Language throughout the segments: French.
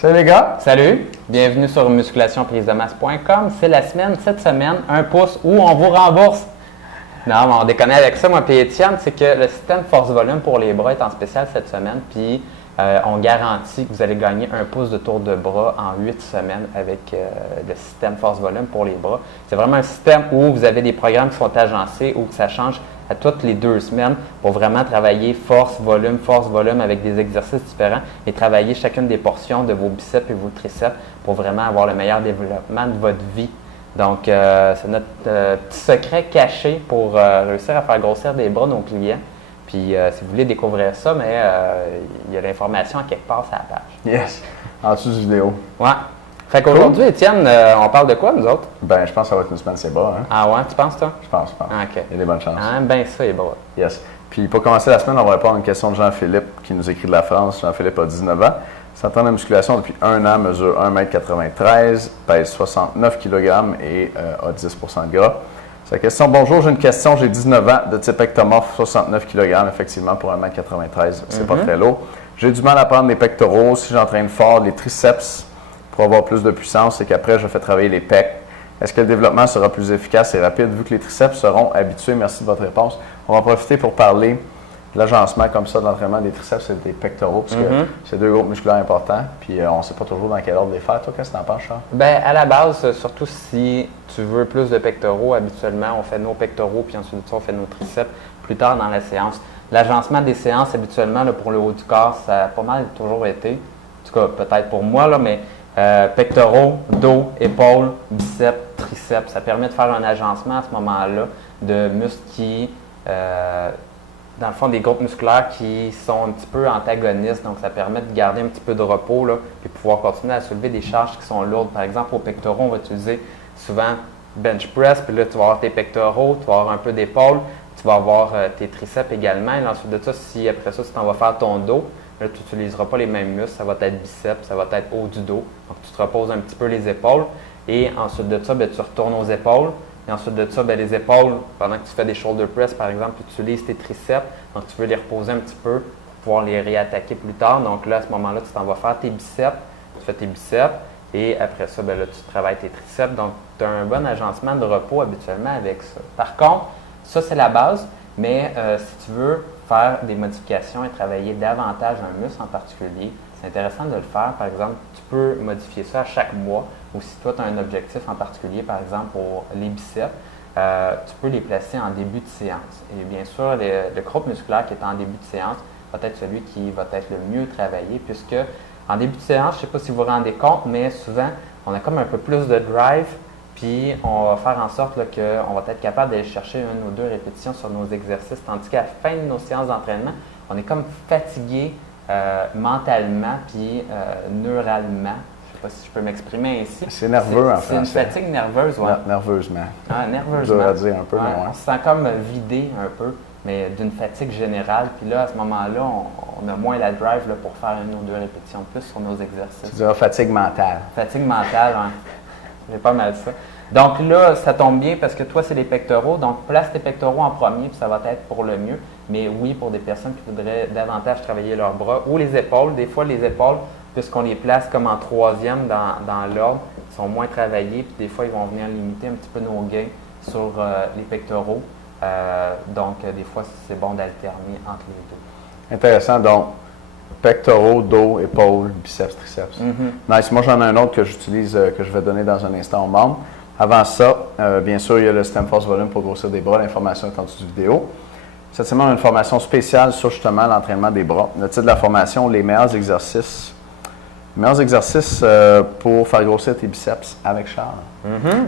Salut les gars! Salut! Bienvenue sur musculationprisemasse.com. C'est la semaine, cette semaine, 1 pouce où on vous rembourse. Non, mais on déconne avec ça, moi et Étienne, c'est que le système force-volume pour les bras est en spécial cette semaine, puis on garantit que vous allez gagner 1 pouce de tour de bras en 8 semaines avec le système force-volume pour les bras. C'est vraiment un système où vous avez des programmes qui sont agencés, où ça change à toutes les 2 semaines pour vraiment travailler force-volume avec des exercices différents et travailler chacune des portions de vos biceps et vos triceps pour vraiment avoir le meilleur développement de votre vie. Donc, c'est notre petit secret caché pour réussir à faire grossir des bras de nos clients. Puis, si vous voulez découvrir ça, mais il y a l'information à quelque part sur la page. Yes! En dessous du vidéo. Ouais. Fait qu'aujourd'hui, Étienne, on parle de quoi, nous autres? Ben, je pense que ça va être une semaine, c'est bras. Hein? Ah ouais, tu penses, toi? Je pense. Ah, OK. Il y a des bonnes chances. Ah, ben ça, les bras. Yes. Puis, pour commencer la semaine, on va répondre à une question de Jean-Philippe qui nous écrit de la France. Jean-Philippe a 19 ans. S'entraîne en musculation depuis 1 an, mesure 1,93 m, pèse 69 kg et a 10 de gras. Sa question: bonjour, j'ai une question. J'ai 19 ans, de type ectomorphe, 69 kg, effectivement, pour 1,93 m. C'est pas très lourd. J'ai du mal à prendre les pectoraux. Si j'entraîne fort, les triceps pour avoir plus de puissance et qu'après, je fais travailler les pecs. Est-ce que le développement sera plus efficace et rapide vu que les triceps seront habitués? Merci de votre réponse. On va en profiter pour parler de l'agencement comme ça, de l'entraînement des triceps et des pectoraux, parce que c'est 2 groupes musculaires importants, puis on ne sait pas toujours dans quel ordre les faire. Toi, qu'est-ce que tu en penses, Charles? Bien, à la base, surtout si tu veux plus de pectoraux, habituellement, on fait nos pectoraux, puis ensuite on fait nos triceps plus tard dans la séance. L'agencement des séances, habituellement, là, pour le haut du corps, ça a pas mal toujours été, en tout cas, peut-être pour moi, là, mais pectoraux, dos, épaules, biceps, triceps. Ça permet de faire un agencement à ce moment-là de muscles qui, dans le fond, des groupes musculaires qui sont un petit peu antagonistes. Donc, ça permet de garder un petit peu de repos là, et pouvoir continuer à soulever des charges qui sont lourdes. Par exemple, aux pectoraux, on va utiliser souvent bench press. Puis là, tu vas avoir tes pectoraux, tu vas avoir un peu d'épaule, tu vas avoir tes triceps également. Et ensuite de ça, si après ça, tu t'en vas faire ton dos, là, tu n'utiliseras pas les mêmes muscles. Ça va être biceps, ça va être haut du dos. Donc, tu te reposes un petit peu les épaules. Et ensuite de ça, bien, tu retournes aux épaules. Et ensuite de ça, bien, les épaules, pendant que tu fais des shoulder press, par exemple, tu utilises tes triceps. Donc, tu veux les reposer un petit peu pour pouvoir les réattaquer plus tard. Donc, là, à ce moment-là, tu t'en vas faire tes biceps. Tu fais tes biceps. Et après ça, bien, là, tu travailles tes triceps. Donc, tu as un bon agencement de repos habituellement avec ça. Par contre, ça, c'est la base. Mais si tu veux faire des modifications et travailler davantage un muscle en particulier, c'est intéressant de le faire. Par exemple, tu peux modifier ça à chaque mois. Ou si toi, tu as un objectif en particulier, par exemple pour les biceps, tu peux les placer en début de séance. Et bien sûr, le groupe musculaire qui est en début de séance va être celui qui va être le mieux travaillé, puisque en début de séance, je ne sais pas si vous vous rendez compte, mais souvent, on a comme un peu plus de drive, puis on va faire en sorte qu'on va être capable d'aller chercher 1 ou 2 répétitions sur nos exercices, tandis qu'à la fin de nos séances d'entraînement, on est comme fatigué mentalement, puis neuralement. Je ne sais pas si je peux m'exprimer ainsi. C'est nerveux en français. C'est une fatigue nerveuse, oui. Nerveusement. Ah, nerveusement. Dur à dire un peu, mais ouais. On se sent comme vidé un peu, mais d'une fatigue générale. Puis là, à ce moment-là, on a moins la drive là, pour faire 1 ou 2 répétitions de plus sur nos exercices. Tu diras fatigue mentale. Fatigue mentale, oui. J'ai pas mal ça. Donc là, ça tombe bien parce que toi, c'est les pectoraux. Donc, place tes pectoraux en premier, puis ça va être pour le mieux. Mais oui, pour des personnes qui voudraient davantage travailler leurs bras ou les épaules. Des fois, les épaules, puisqu'on les place comme en 3e dans l'ordre, sont moins travaillés. Puis des fois, ils vont venir limiter un petit peu nos gains sur les pectoraux. Donc, des fois, c'est bon d'alterner entre les deux. Intéressant. Donc, pectoraux, dos, épaules, biceps, triceps. Nice. Moi, j'en ai un autre que j'utilise, que je vais donner dans un instant aux membres. Avant ça, bien sûr, il y a le système force-volume pour grossir des bras. L'information est en dessous de vidéo. Cette semaine, on a une formation spéciale sur justement l'entraînement des bras. Le titre de la formation, les meilleurs exercices. Les meilleurs exercices pour faire grossir tes biceps avec Charles.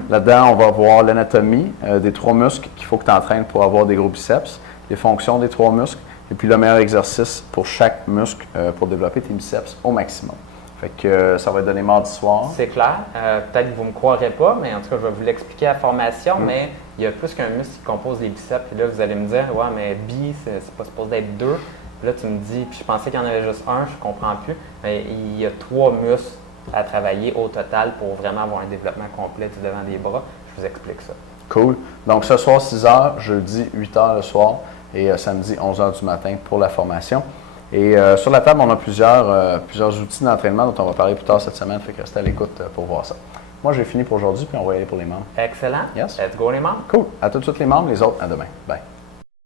Là-dedans, on va voir l'anatomie des 3 muscles qu'il faut que tu entraînes pour avoir des gros biceps, les fonctions des 3 muscles, et puis le meilleur exercice pour chaque muscle pour développer tes biceps au maximum. Fait que ça va être donné mardi soir. C'est clair. Peut-être que vous ne me croirez pas, mais en tout cas, je vais vous l'expliquer à la formation, mais il y a plus qu'un muscle qui compose les biceps. Puis là, vous allez me dire, ouais, mais c'est pas supposé être 2. Puis là, tu me dis, puis je pensais qu'il y en avait juste un, je ne comprends plus. Mais il y a 3 muscles à travailler au total pour vraiment avoir un développement complet du devant des bras. Je vous explique ça. Cool. Donc, ce soir, 6 h, jeudi, 8 h le soir et samedi, 11 h du matin pour la formation. Et sur la table, on a plusieurs outils d'entraînement dont on va parler plus tard cette semaine. Fait que restez à l'écoute pour voir ça. Moi, j'ai fini pour aujourd'hui, puis on va y aller pour les membres. Excellent. Yes. Let's go les membres. Cool. À tout de suite les membres, les autres, à demain. Bye.